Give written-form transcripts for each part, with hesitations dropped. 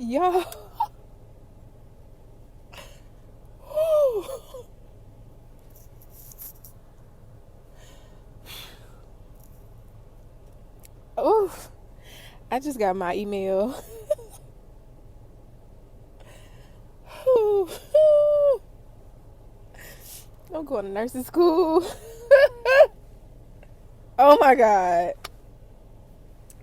Yo. Oof. I just got my email. I'm going to nursing school. Oh my God.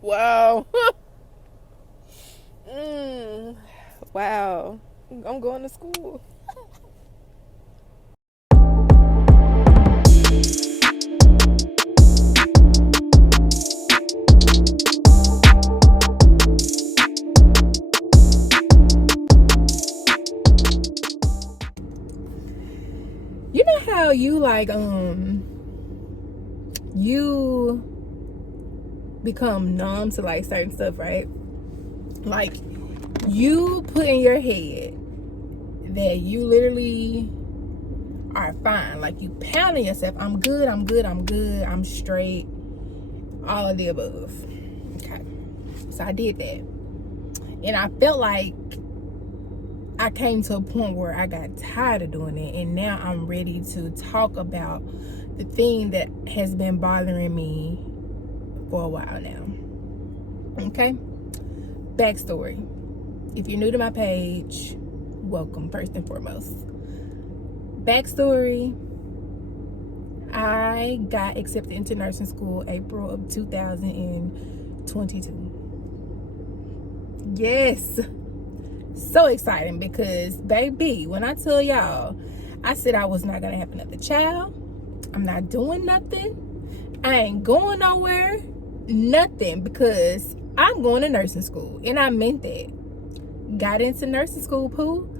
Wow. Wow. I'm going to school. You know how you you become numb to like certain stuff, right? Like you put in your head that you literally are fine. Like you pounding yourself, I'm good, I'm straight, all of the above. Okay. So I did that. And I felt like I came to a point where I got tired of doing it, and now I'm ready to talk about the thing that has been bothering me for a while now. Okay? Backstory. If you're new to my page, welcome first and foremost. Backstory. I got accepted into nursing school April of 2022. Yes. So exciting because, baby, when I tell y'all, I said I was not going to have another child. I'm not doing nothing. I ain't going nowhere. Nothing, because I'm going to nursing school. And I meant that. Got into nursing school, poo.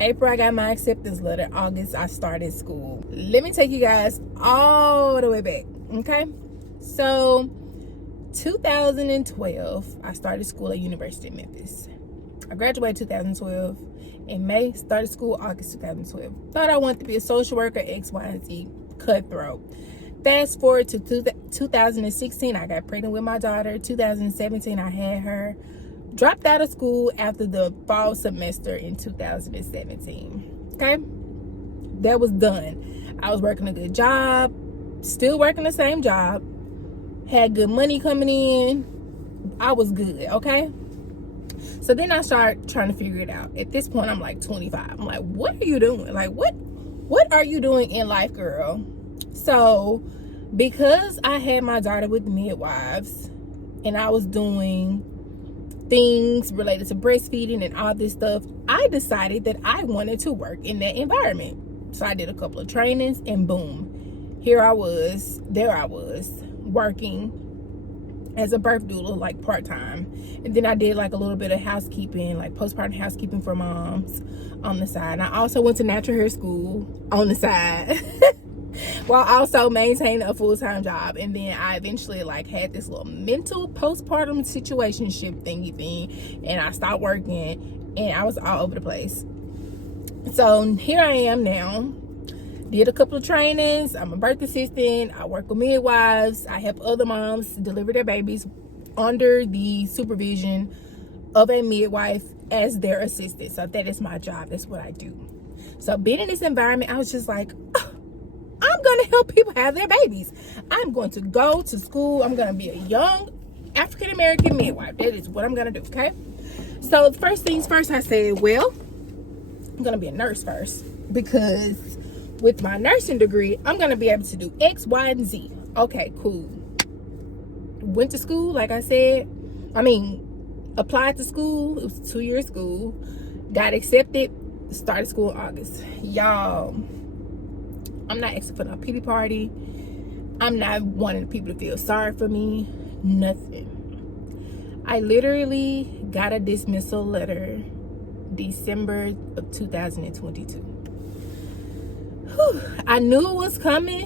April, I got my acceptance letter. August, I started school. Let me take you guys all the way back, okay? So, 2012, I started school at University of Memphis. I graduated 2012 in May, started school August 2012. Thought I wanted to be a social worker, X, Y, and Z, cutthroat. Fast forward to 2016, I got pregnant with my daughter. 2017, I had her. Dropped out of school after the fall semester in 2017. Okay? That was done. I was working a good job, still working the same job, had good money coming in. I was good, okay? So then I started trying to figure it out. At this point, I'm like 25. I'm like, what are you doing? Like, what are you doing in life, girl? So, because I had my daughter with midwives, and I was doing things related to breastfeeding and all this stuff, I decided that I wanted to work in that environment. So I did a couple of trainings, and boom, there I was, working as a birth doula, like part-time. And then I did like a little bit of housekeeping, like postpartum housekeeping for moms on the side. And I also went to natural hair school on the side while also maintaining a full-time job. And then I eventually like had this little mental postpartum situationship thingy thing, and I stopped working, and I was all over the place. So here I am now. Did a couple of trainings. I'm a birth assistant. I work with midwives. I help other moms deliver their babies under the supervision of a midwife as their assistant. So that is my job. That's what I do. So being in this environment, I was just like, oh, I'm going to help people have their babies. I'm going to go to school. I'm going to be a young African-American midwife. That is what I'm going to do, okay? So first things first, I said, well, I'm going to be a nurse first, because with my nursing degree, I'm going to be able to do X, Y, and Z. Okay, cool. Went to school, like I said. Applied to school. It was a 2-year school. Got accepted. Started school in August. Y'all, I'm not asking for no pity party. I'm not wanting people to feel sorry for me. Nothing. I literally got a dismissal letter December of 2022. Whew. I knew it was coming,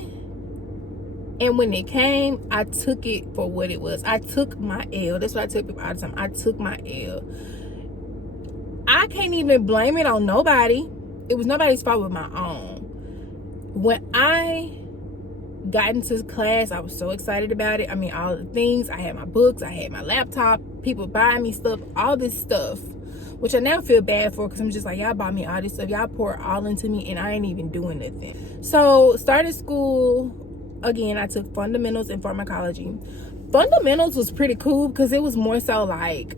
and when it came, I took it for what it was. I took my L. That's what I tell people all the time. I took my L. I can't even blame it on nobody. It was nobody's fault but my own. When I got into class, I was so excited about it. All the things. I had my books. I had my laptop. People buying me stuff. All this stuff. which I now feel bad for, because I'm just like, y'all bought me all this stuff, y'all pour all into me, and I ain't even doing nothing. So started school again. I took fundamentals and pharmacology. Fundamentals was pretty cool because it was more so like,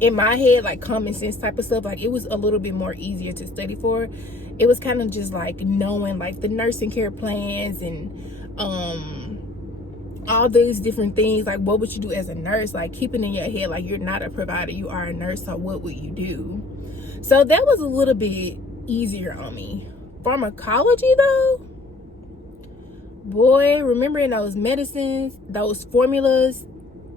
in my head, like common sense type of stuff. Like, it was a little bit more easier to study for. It was kind of just like knowing like the nursing care plans and all these different things. Like, what would you do as a nurse? Like, keeping in your head, like, you're not a provider, you are a nurse, so what would you do? So that was a little bit easier on me. Pharmacology though, boy, remembering those medicines, those formulas.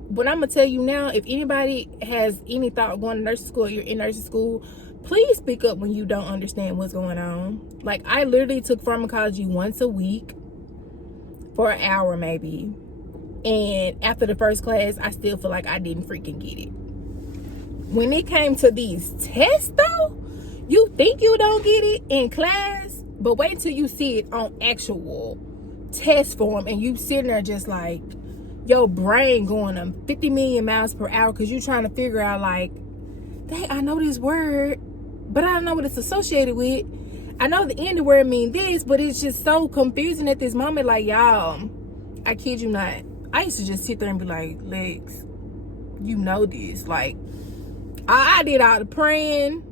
What I'm gonna tell you now, if anybody has any thought of going to nursing school, or you're in nursing school, please speak up when you don't understand what's going on. Like, I literally took pharmacology once a week for an hour maybe, and after the first class, I still feel like I didn't freaking get it. When it came to these tests though, you think you don't get it in class, but wait till you see it on actual test form, and you sitting there just like, your brain going 50 million miles per hour, because you're trying to figure out like, dang, I know this word, but I don't know what it's associated with. I know the end of word mean this, but it's just so confusing at this moment. Like, y'all, I kid you not, I used to just sit there and be like, Lex, you know this. Like, I did all the praying,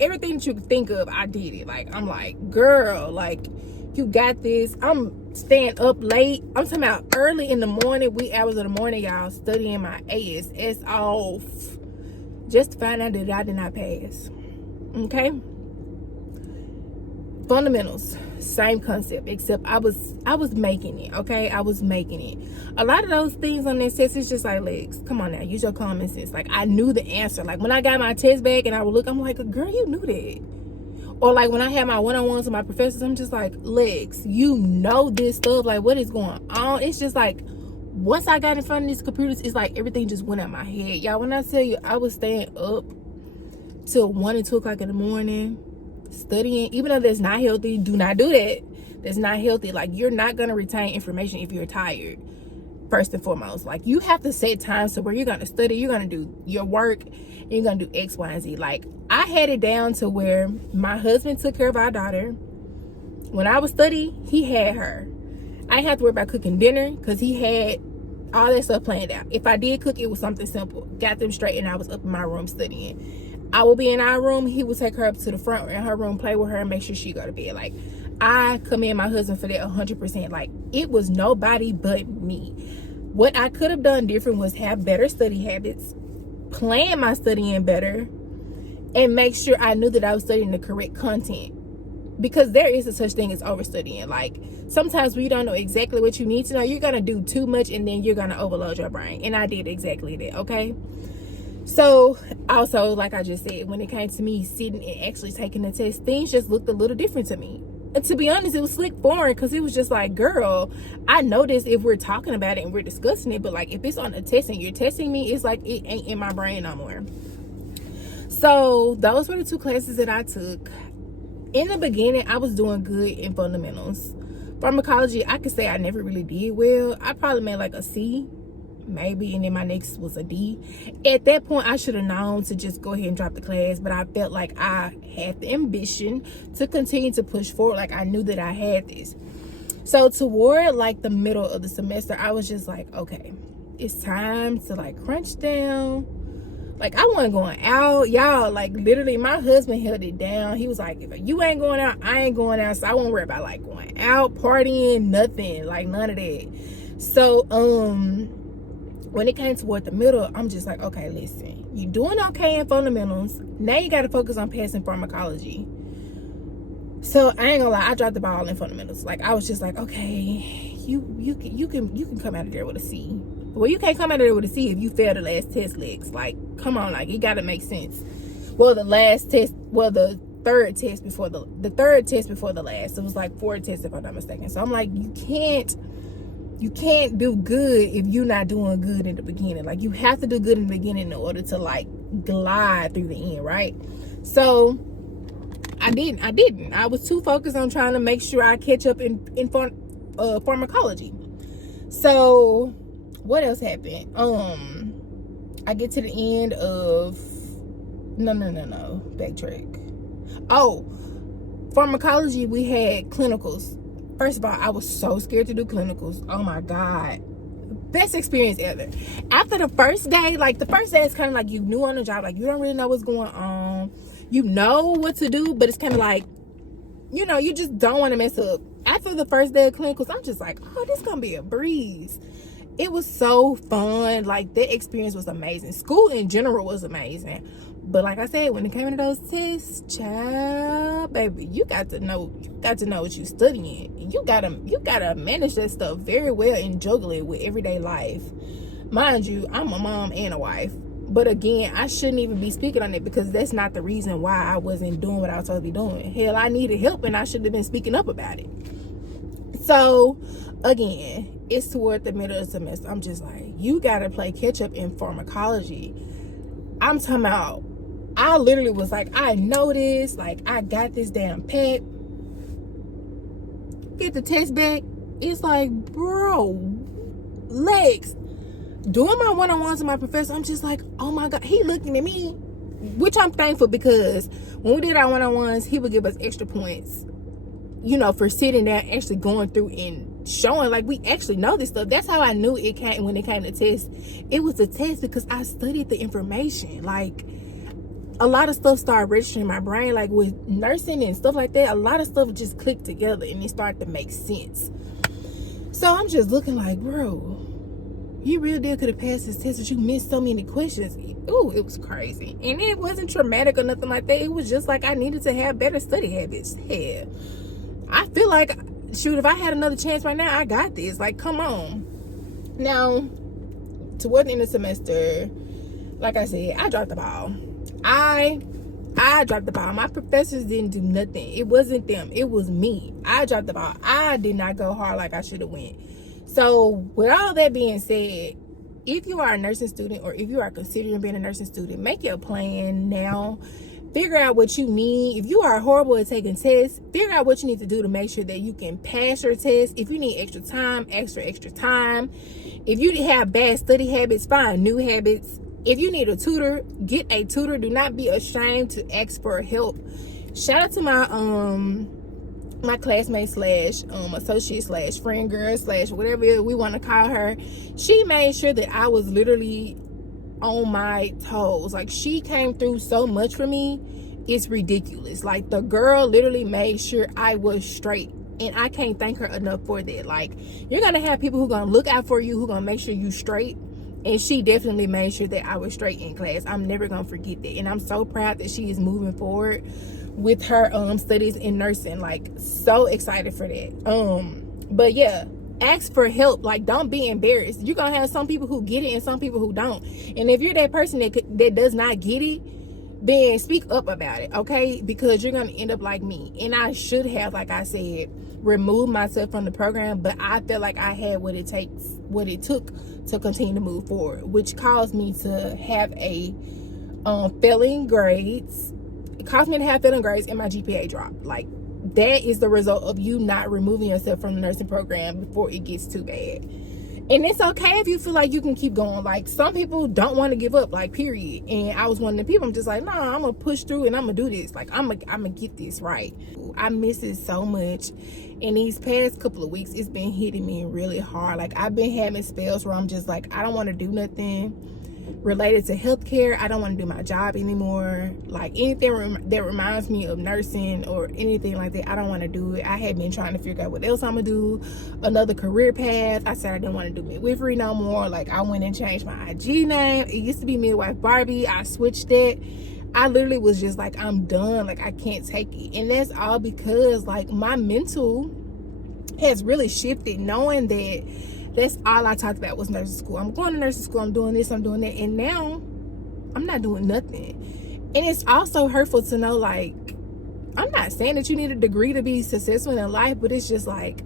everything that you could think of, I did it. Like, I'm like, girl, like, you got this. I'm staying up late. I'm talking about early in the morning, wee hours of the morning, y'all, studying my ASS off, just to find out that I did not pass. Okay. Fundamentals, same concept, except I was making it. Okay, I was making it. A lot of those things on that test, it's just like, Lex, come on now, use your common sense. Like, I knew the answer. Like, when I got my test back and I would look, I'm like, girl, you knew that. Or like when I had my one-on-ones with my professors, I'm just like, Lex, you know this stuff. Like, what is going on? It's just like, once I got in front of these computers, it's like everything just went out my head. Y'all, when I tell you, I was staying up till 1 and 2 o'clock in the morning studying, even though that's not healthy. Do not do that. That's not healthy. Like, you're not going to retain information if you're tired, first and foremost. Like, you have to set times to where you're going to study, you're going to do your work, and you're going to do X, Y, and Z. Like, I had it down to where my husband took care of our daughter. When I was studying, he had her. I didn't have to worry about cooking dinner because he had all that stuff planned out. If I did cook, it was something simple. Got them straight, and I was up in my room studying. I will be in our room. He will take her up to the front in her room, play with her, and make sure she go to bed. Like, I commend my husband for that 100%. Like, it was nobody but me. What I could have done different was have better study habits, plan my studying better, and make sure I knew that I was studying the correct content. Because there is a such thing as overstudying. Like, sometimes when you don't know exactly what you need to know, you're going to do too much, and then you're going to overload your brain. And I did exactly that, okay? So, also, like I just said, when it came to me sitting and actually taking the test, things just looked a little different to me. And to be honest, it was slick foreign, because it was just like, girl, I know this if we're talking about it and we're discussing it, but like, if it's on a test and you're testing me, it's like it ain't in my brain no more. So those were the 2 classes that I took. In the beginning, I was doing good in fundamentals. Pharmacology, I could say I never really did well. I probably made like a C, maybe, and then my next was a D. At that point, I should have known to just go ahead and drop the class, but I felt like I had the ambition to continue to push forward. Like, I knew that I had this. So toward like the middle of the semester, I was just like, okay, it's time to like crunch down. Like, I wasn't going out, y'all. Like, literally, my husband held it down. He was like, if you ain't going out, I ain't going out. So I won't worry about like going out, partying, nothing, like none of that. So when it came toward the middle, I'm just like, okay, listen, you're doing okay in fundamentals. Now you got to focus on passing pharmacology. So I ain't gonna lie, I dropped the ball in fundamentals. Like, I was just like, okay, you can come out of there with a C. Well, you can't come out of there with a C if you failed the last test, Lex. Like, come on, like, it gotta make sense. Well, the third test before the last. It was like 4 tests, if I'm not mistaken. So I'm like, you can't do good if you're not doing good in the beginning. Like, you have to do good in the beginning in order to like glide through the end, right? So I didn't. I was too focused on trying to make sure I catch up in pharmacology. So what else happened? I get to the end of No. Backtrack. Oh, pharmacology, we had clinicals. First of all, I was so scared to do clinicals. Oh my God. Best experience ever. After the first day, like the first day is kind of like you new on the job. Like you don't really know what's going on. You know what to do, but it's kind of like, you know, you just don't want to mess up. After the first day of clinicals, I'm just like, oh, this gonna be a breeze. It was so fun. Like that experience was amazing. School in general was amazing. But like I said, when it came to those tests, child, baby, you got to know what you're studying. You gotta manage that stuff very well and juggle it with everyday life. Mind you, I'm a mom and a wife. But again, I shouldn't even be speaking on it because that's not the reason why I wasn't doing what I was supposed to be doing. Hell, I needed help and I should have been speaking up about it. So again, it's toward the middle of the semester. I'm just like, you gotta play catch up in pharmacology. I'm talking about, I literally was like, I know this, like I got this damn pet. Get the test back. It's like, bro, legs. Doing my one-on-ones with my professor, I'm just like, oh my God, he looking at me, which I'm thankful because when we did our one-on-ones, he would give us extra points, you know, for sitting there, actually going through and showing like we actually know this stuff. That's how I knew it came when it came to test. It was a test because I studied the information. Like a lot of stuff started registering in my brain, like with nursing and stuff like that. A lot of stuff just clicked together and it started to make sense. So I'm just looking like, bro, you really did could have passed this test, but you missed so many questions. Ooh, it was crazy. And it wasn't traumatic or nothing like that. It was just like I needed to have better study habits. Hell, I feel like, shoot, if I had another chance right now, I got this. Like, come on. Now, toward the end of the semester, like I said, I dropped the ball. I dropped the ball. My professors didn't do nothing. It wasn't them. It was me. I dropped the ball. I did not go hard like I should have went. So with all that being said, if you are a nursing student or if you are considering being a nursing student, make your plan now. Figure out what you need. If you are horrible at taking tests, figure out what you need to do to make sure that you can pass your test. If you need extra time, extra time. If you have bad study habits, find new habits. If you need a tutor, get a tutor. Do not be ashamed to ask for help. Shout out to my classmate slash associate slash friend girl slash whatever we want to call her. She made sure that I was literally on my toes. Like, she came through so much for me, it's ridiculous. Like, the girl literally made sure I was straight, and I can't thank her enough for that. Like, you're gonna have people who gonna look out for you, who gonna make sure you straight, and she definitely made sure that I was straight in class. I'm never gonna forget that, and I'm so proud that she is moving forward with her studies in nursing. Like, so excited for that. But yeah, ask for help. Like, don't be embarrassed. You're gonna have some people who get it and some people who don't, and if you're that person that does not get it, then speak up about it, okay? Because you're gonna end up like me, and I should have, like I said, removed myself from the program, but I felt like I had what it took to continue to move forward, which caused me to have a failing grades. It caused me to have failing grades and my GPA dropped. Like, that is the result of you not removing yourself from the nursing program before it gets too bad. And it's okay if you feel like you can keep going. Like, some people don't want to give up, like, period. And I was one of the people, I'm just like, nah, I'm gonna push through and I'm gonna do this. Like, I'm gonna get this right. I miss it so much. In these past couple of weeks, it's been hitting me really hard. Like, I've been having spells where I'm just like, I don't want to do nothing related to healthcare. I don't want to do my job anymore. Like, anything that reminds me of nursing or anything like that, I don't want to do it. I had been trying to figure out what else I'm gonna do, another career path. I said I didn't want to do midwifery no more. Like, I went and changed my IG name. It used to be Midwife Barbie. I switched it. I literally was just like, I'm done. Like, I can't take it. And that's all because, like, my mental has really shifted, knowing that that's all I talked about was nursing school. I'm going to nursing school. I'm doing this. I'm doing that. And now I'm not doing nothing. And it's also hurtful to know, like, I'm not saying that you need a degree to be successful in life, but it's just like,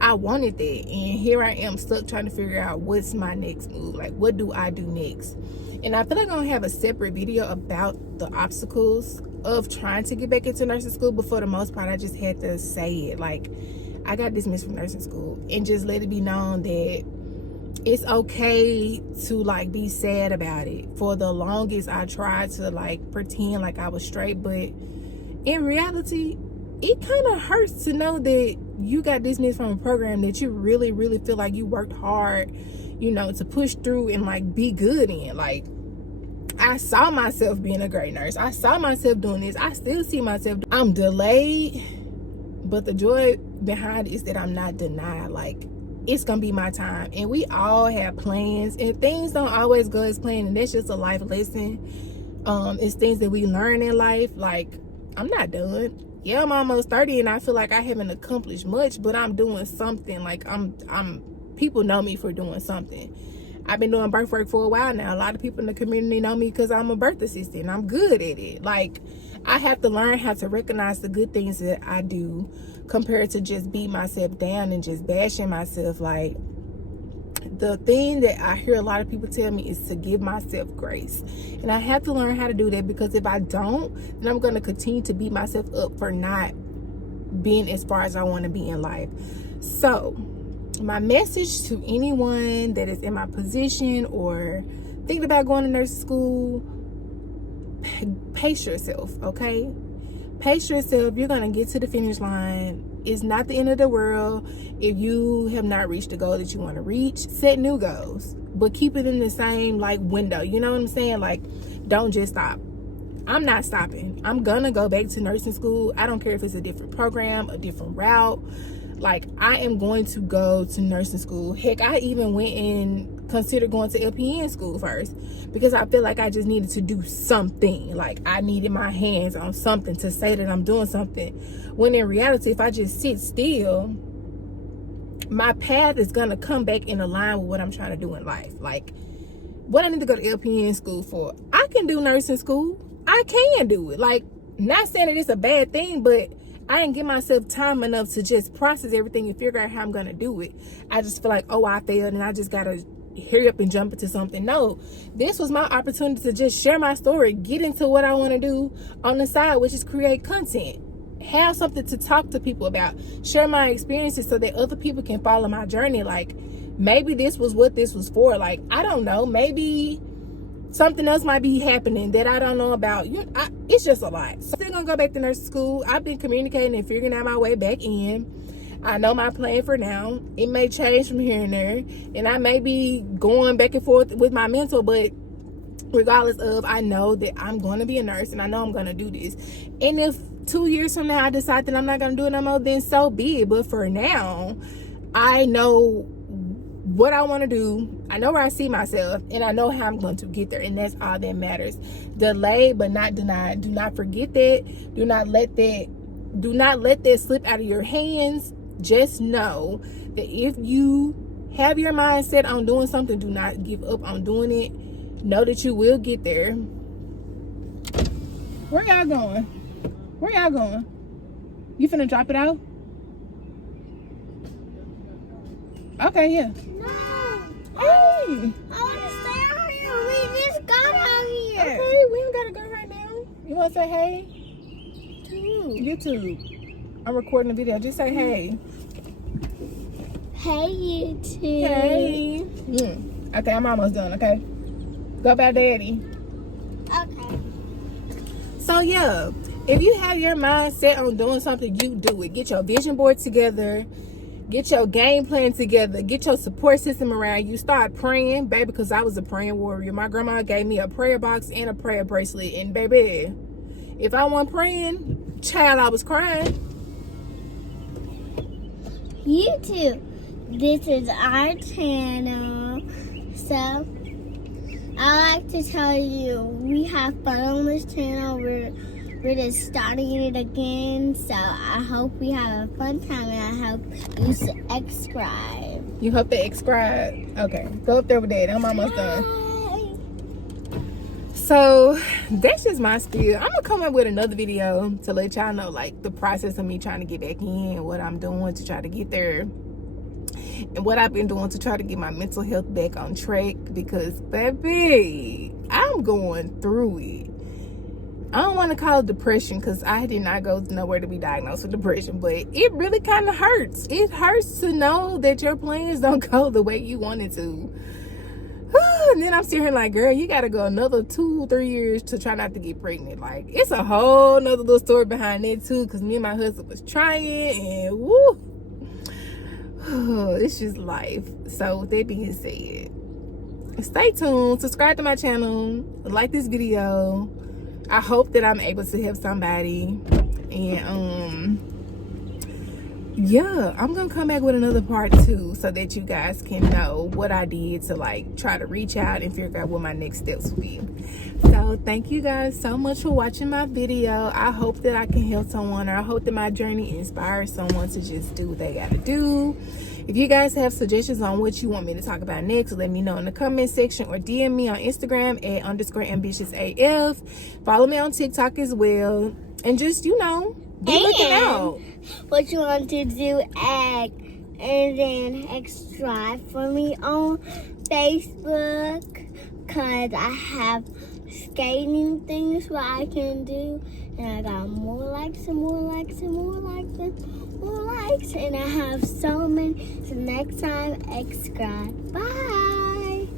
I wanted that. And here I am stuck trying to figure out what's my next move. Like, what do I do next? And I feel like I'm going to have a separate video about the obstacles of trying to get back into nursing school. But for the most part, I just had to say it. Like, I got dismissed from nursing school, and just let it be known that it's okay to like be sad about it. For the longest, I tried to like pretend like I was straight, but in reality, it kind of hurts to know that you got dismissed from a program that you really, really feel like you worked hard, you know, to push through and like be good in. Like, I saw myself being a great nurse. I saw myself doing this. I still see myself. I'm delayed, but the joy behind it is that I'm not denied. Like, it's gonna be my time, and we all have plans, and things don't always go as planned, and that's just a life lesson. It's things that we learn in life. Like, I'm not done. Yeah, I'm almost 30, and I feel like I haven't accomplished much, but I'm doing something. Like, I'm people know me for doing something. I've been doing birth work for a while now. A lot of people in the community know me because I'm a birth assistant. I'm good at it. Like, I have to learn how to recognize the good things that I do compared to just beat myself down and just bashing myself. Like, the thing that I hear a lot of people tell me is to give myself grace. And I have to learn how to do that, because if I don't, then I'm going to continue to beat myself up for not being as far as I want to be in life. So, my message to anyone that is in my position or thinking about going to nursing school, pace yourself, okay? Pace yourself. You're going to get to the finish line. It's not the end of the world if you have not reached the goal that you want to reach. Set new goals, but keep it in the same like window. You know what I'm saying? Like, don't just stop. I'm not stopping. I'm going to go back to nursing school. I don't care if it's a different program, a different route. Like, I am going to go to nursing school. Heck, I even went and considered going to LPN school first, because I feel like I just needed to do something. Like, I needed my hands on something to say that I'm doing something. When in reality, if I just sit still, my path is going to come back in line with what I'm trying to do in life. Like, what I need to go to LPN school for, I can do nursing school. I can do it. Like, not saying that it's a bad thing, but I didn't give myself time enough to just process everything and figure out how I'm going to do it. I just feel like, oh, I failed and I just got to hurry up and jump into something. No, this was my opportunity to just share my story, get into what I want to do on the side, which is create content, have something to talk to people about, share my experiences so that other people can follow my journey. Like, maybe this was what this was for. Like, I don't know. Maybe something else might be happening that I don't know about. It's just a lot. So I'm still gonna go back to nursing school. I've been communicating and figuring out my way back in. I know my plan for now. It may change from here and there, and I may be going back and forth with my mentor, but regardless of, I know that I'm going to be a nurse, and I know I'm going to do this. And if 2 years from now I decide that I'm not going to do it no more, then so be it. But for now, I know what I want to do. I know where I see myself, and I know how I'm going to get there, and that's all that matters. Delayed but not denied. Do not forget that. Do not let that slip out of your hands. Just know that if you have your mind set on doing something, do not give up on doing it. Know that you will get there. Where y'all going? Where y'all going? You finna drop it out? Okay, yeah. No. Hey. I want to stay out here. We just got out here. Okay, we don't gotta go right now. You wanna say hey? YouTube. I'm recording a video. Just say hey. Hey, YouTube. Hey. Okay, I'm almost done, okay? Go about daddy. Okay. So, yeah. If you have your mind set on doing something, you do it. Get your vision board together. Get your game plan together. Get your support system around you. Start praying, baby, because I was a praying warrior. My grandma gave me a prayer box and a prayer bracelet. And, baby, if I wasn't praying, child, I was crying. YouTube. This is our channel. So, I like to tell you, we have fun on this channel. We're just starting it again. So, I hope we have a fun time, and I hope you subscribe. You hope they subscribe? Okay. Go up there with that. I'm almost done. So, that's just my spiel. I'm going to come up with another video to let y'all know, like, the process of me trying to get back in and what I'm doing to try to get there. And what I've been doing to try to get my mental health back on track, because, baby, I'm going through it. I don't want to call it depression because I did not go nowhere to be diagnosed with depression, but it really kind of hurts. It hurts to know that your plans don't go the way you wanted to. And then I'm sitting here like, girl, you got to go another 2-3 years to try not to get pregnant. Like, it's a whole nother little story behind it too, because me and my husband was trying, and woo, it's just life. So with that being said, stay tuned, subscribe to my channel, like this video. I hope that I'm able to help somebody. And yeah, I'm gonna come back with another part 2 so that you guys can know what I did to like try to reach out and figure out what my next steps will be. So thank you guys so much for watching my video. I hope that I can help someone, or I hope that my journey inspires someone to just do what they gotta do. If you guys have suggestions on what you want me to talk about next, let me know in the comment section, or DM me on Instagram at _ambitiousAF. Follow me on TikTok as well. And just, you know, be looking out. What you want to do, and then subscribe for me on Facebook, because I have skating things where I can do, and I got more likes and more likes and more likes and more likes, and I have so many. So next time, subscribe. Bye.